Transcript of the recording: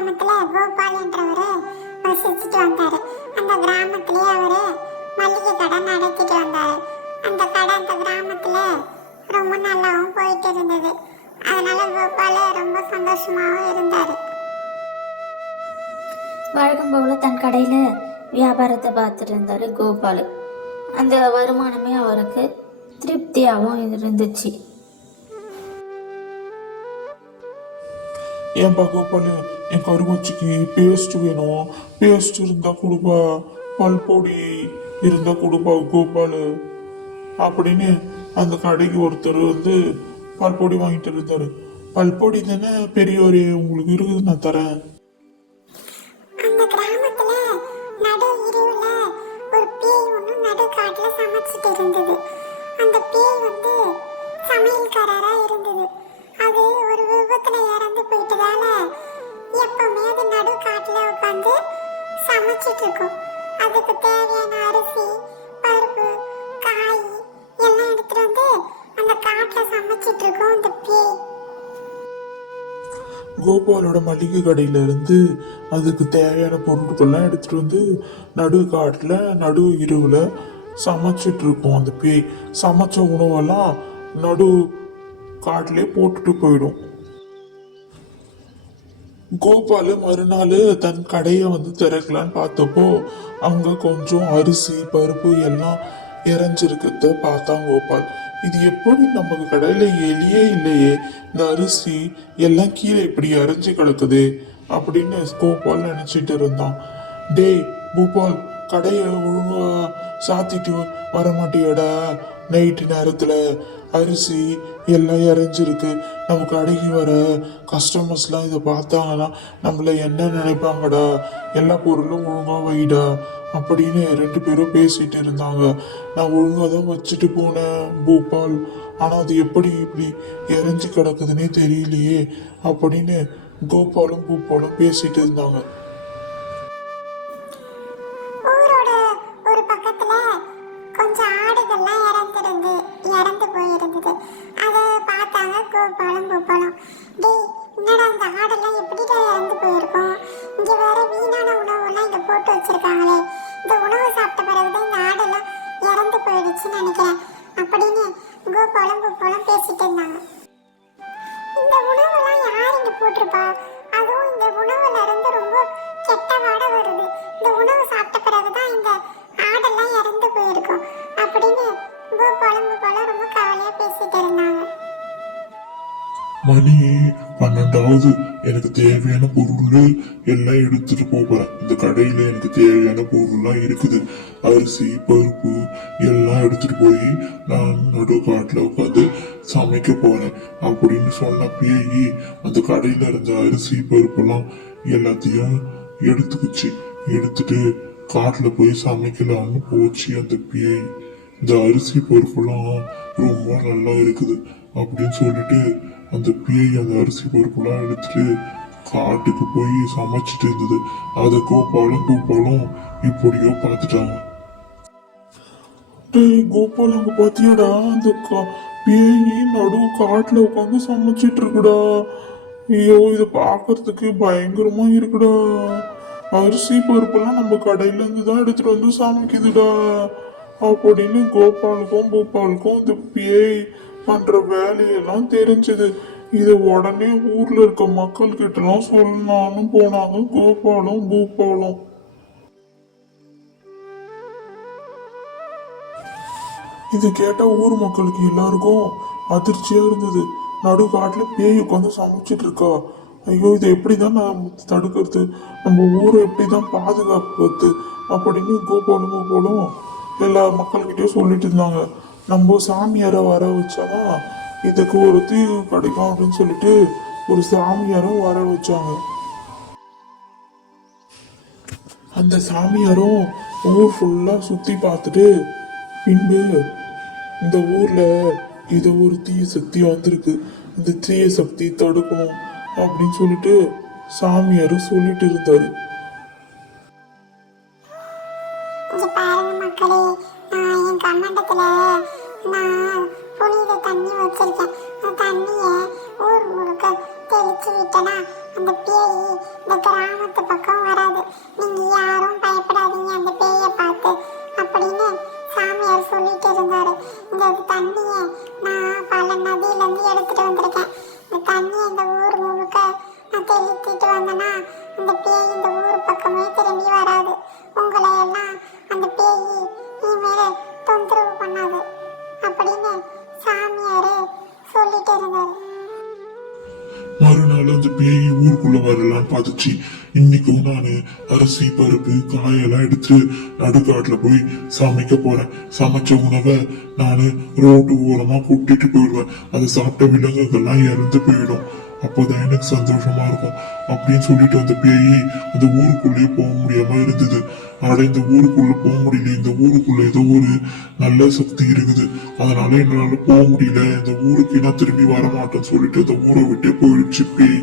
கிராமத்துல கோபால் என்றவரு வசிச்சுட்டு வந்தாரு. அந்த கிராமத்திலேயே அவரு மளிகை கடை நடத்திட்டு வந்தாரு. அந்த கடை அந்த கிராமத்துல ரொம்ப நல்லாவும் போயிட்டு இருந்தது. அதனால கோபால ரொம்ப சந்தோஷமாவும் இருந்தாரு. வழக்கம் போல தன் கடையில வியாபாரத்தை பார்த்துட்டு இருந்தாரு கோபால். அந்த வருமானமே அவருக்கு திருப்தியாகவும் இருந்துச்சு. ஏன்பா கோபால், என் கருவச்சிக்கு பேஸ்ட் வேணும், பேஸ்ட் இருந்தா கொடுப்பா, பல்பொடி இருந்தா கொடுப்பா கோபால் அப்படின்னு அந்த கடைக்கு ஒருத்தர் பல்பொடி வாங்கிட்டு இருந்தாரு. பல்பொடி தானே பெரியவரே, உங்களுக்கு இருக்குது, நான் தரேன். அந்த கிராமத்துல நடு இரவுல ஒரு பேய் ஒண்ணு நடு காட்டுல சமைச்சிட்டு இருந்தது. அந்த பேய் சமையல்காரரா இருந்தது. அது ஒரு விபத்துல இறந்து போயிட்டதால எப்பவுமே அது நடு காட்டுல உட்காந்து சமைச்சிட்டு இருக்கும். அதுக்கு தேவையான அரிசி, பருப்பு, காய் எல்லாம் எடுத்துட்டு அந்த காட்டுல சமைச்சிட்டு இருக்கும் அந்த பேய். கோபாலோட மளிகை கடையில இருந்து அதுக்கு தேவையான பொருட்கள்லாம் எடுத்துட்டு நடு காட்டுல நடு இரவுல சமைச்சிட்டு இருக்கோம். அந்த பேய் சமைச்ச உணவெல்லாம் நடு காட்டிலே போட்டுட்டு போயிடும். கோபால் மறுநாள் தன் கடையை திறக்கலான்னு பார்த்தப்போ அங்க கொஞ்சம் அரிசி, பருப்பு எல்லாம் இறஞ்சிருக்கிறத பார்த்தான் கோபால். இது எப்படி நமக்கு கடையில எலியே இல்லையே, இந்த அரிசி எல்லாம் கீழே இப்படி இறஞ்சி கிடக்குது அப்படின்னு கோபால் நினைச்சிட்டு இருந்தான். டேய் பூபால், கடையை ஒழுங்கா சாத்திட்டு வர மாட்டியடா, நைட்டு நேரத்துல அரிசி எல்லாம் இறஞ்சிருக்கு, நம்ம கடைக்கு வர கஸ்டமர்ஸ்லாம் இதை பார்த்தாங்கன்னா நம்மள என்ன நினைப்பாங்கடா, எல்லா பொருளும் ஒழுங்கா வைடா அப்படின்னு ரெண்டு பேரும் பேசிட்டு இருந்தாங்க. நான் ஒழுங்கா தான் வச்சுட்டு போனேன் பூபால், ஆனா அது எப்படி இப்படி இறஞ்சி கிடக்குதுன்னே தெரியலையே அப்படின்னு கோபாலும் பூபாலும் பேசிட்டு இருந்தாங்க. ஊரோட ஒரு பக்கத்துல கொஞ்சம் ஆடுகள்லாம் இறந்து போயிருந்தது. அதை பார்த்தாங்க கோபாலும் பூபாலும். டேய், என்னடா இந்த ஆடெல்லாம் எப்படிடா இறந்து போயிருக்கும், இங்க வேற வீணான உணவுலாம் இங்க போட்டு வச்சிருக்காங்களே, இந்த உணவு சாப்பிட்ட பிறகுதான் இந்த ஆடெல்லாம் இறந்து போயிடுச்சுன்னு நினைக்கிறேன் அப்படின்னு கோபாலும் பூபாலும் பேசிட்டு இருந்தாங்க. இந்த உணவெல்லாம் யார் இங்க போட்டிருப்பா, அதுவும் இந்த உணவுல இருந்து ரொம்ப கெட்ட வாடை வருது, இந்த உணவு சாப்பிட்ட பிறகுதான் இந்த ஆடெல்லாம் இறந்து போயிருக்கும் அப்படின்னு கோபாலும் ரொம்ப கவலையா பேசிட்டு இருந்தாங்க. மணி 12, எனக்கு தேவையான பொருள் எல்லாம் எடுத்துட்டு போறேன். இந்த கடையில எனக்கு தேவையான பொருள்லாம் இருக்குது, அரிசி, பருப்பு எல்லாம் எடுத்துட்டு போய் நான் நடு காட்டுல உட்காந்து சமைக்க போறேன் அப்படின்னு சொன்ன பேய் அந்த கடையில இருந்த அரிசி பருப்பெல்லாம் எல்லாத்தையும் எடுத்துக்கிச்சு. எடுத்துட்டு காட்டுல போய் சமைக்கலாம்னு போச்சு அந்த பேய். இந்த அரிசி பருப்புலாம் ரொம்ப நல்லா இருக்குது அப்படின்னு சொல்லிட்டு அந்த பேய் அந்த அரிசி பருப்புலாம் எடுத்துட்டு காட்டுக்கு போய் சமைச்சிட்டு இருந்தது. அதை கோபாலும் பூபாலும் இப்படியோ பார்த்துட்டாங்க. டேய் கோபால், அங்க பாத்தியாடா, அந்த பேய் நடு காட்டுல உட்காந்து சமைச்சிட்டு இருக்குடா. ஐயோ, இதை பார்க்கறதுக்கு பயங்கரமா இருக்குடா. அரிசி பருப்பெல்லாம் நம்ம கடையில இருந்து தான் எடுத்துட்டு சமைக்குதுடா அப்படின்னு கோபாலுக்கும் பூபாலுக்கும் இந்த பேய் பண்ற வேலையெல்லாம் தெரிஞ்சது. இதை உடனே ஊர்ல இருக்க மக்கள் கிட்டலாம் சொல்லலான்னு போனாங்க கோபாலும் பூபாலும். இது கேட்ட ஊர் மக்களுக்கு எல்லாருக்கும் அதிர்ச்சியா இருந்தது. நடு காட்டுல பேய் உட்காந்து சமைச்சிட்டு இருக்கா, ஐயோ இதை எப்படிதான் நான் தடுக்கிறது, நம்ம ஊரை எப்படிதான் பாதுகாப்புறது அப்படின்னு கோபாலும் பூபாலும் எல்லா மக்கள்கிட்டயும் சொல்லிட்டு இருந்தாங்க. நம்ம சாமியாரை வர வச்சாதான் இதுக்கு ஒரு தீர்வு கிடைக்கும் அப்படின்னு சொல்லிட்டு ஒரு சாமியாரை வர வச்சாங்க. அந்த சாமியாரும் ஊர் ஃபுல்லா சுத்தி பார்த்துட்டு பின்பு இந்த ஊர்ல இது ஒரு தீய சக்தி வந்திருக்கு, இந்த தீய சக்தி தடுக்கணும் அப்படின்னு சொல்லிட்டு சாமியாரும் சொல்லிட்டு இருந்தாரு. என் கண்ணண்டத்துல நான் புனித தண்ணி வச்சிருக்கேன், அந்த தண்ணிய ஊர் முழுக்க தெளிச்சு விட்டேன்னா அந்த பேய் இந்த கிராமத்து பக்கம் வராது. நீங்க யாரும் பயப்படாதீங்க அந்த பேயை பார்த்து அப்படின்னு சாமியார் சொல்லிட்டு இருந்தாரு. இந்த தண்ணிய நான் பல நதியில இருந்து எடுத்துட்டு வந்திருக்கேன். இந்த தண்ணியை இந்த ஊர் முழுக்க நான் தெளித்திட்டு வந்தேன்னா அந்த பேய் இந்த ஊர் பக்கமே திரும்பி வராது. உங்களை எல்லாம் அந்த பேய் இனிமேல தொந்தரவு பண்ணாது அப்படின்னு சாமியாரு சொல்லிட்டு இருந்தாரு. மறுநாள் அந்த பேய் ஊருக்குள்ள வரலான்னு பார்த்துச்சு. இன்னைக்கும் நானு அரிசி பருப்பு காயெல்லாம் எடுத்து நடுக்காட்டுல போய் சமைக்க போறேன். சமைச்ச உணவை நானு ரோட்டு ஓரமா கூட்டிட்டு போயிடுவேன். அதை சாப்பிட்ட விலங்குகள்லாம் இறந்து போயிடும். அப்போதான் எனக்கு சந்தோஷமா இருக்கும் அப்படின்னு சொல்லிட்டு அந்த பேய் அந்த ஊருக்குள்ளேயே போக முடியாம இருந்தது. ஆனா இந்த ஊருக்குள்ள போக முடியல. இந்த ஊருக்குள்ள ஏதோ ஒரு நல்ல சக்தி இருக்குது, அதனால என்னால போக முடியல. இந்த ஊருக்கு நான் திரும்பி வர மாட்டேன்னு சொல்லிட்டு அந்த ஊரை விட்டே போயிடுச்சு பேய்.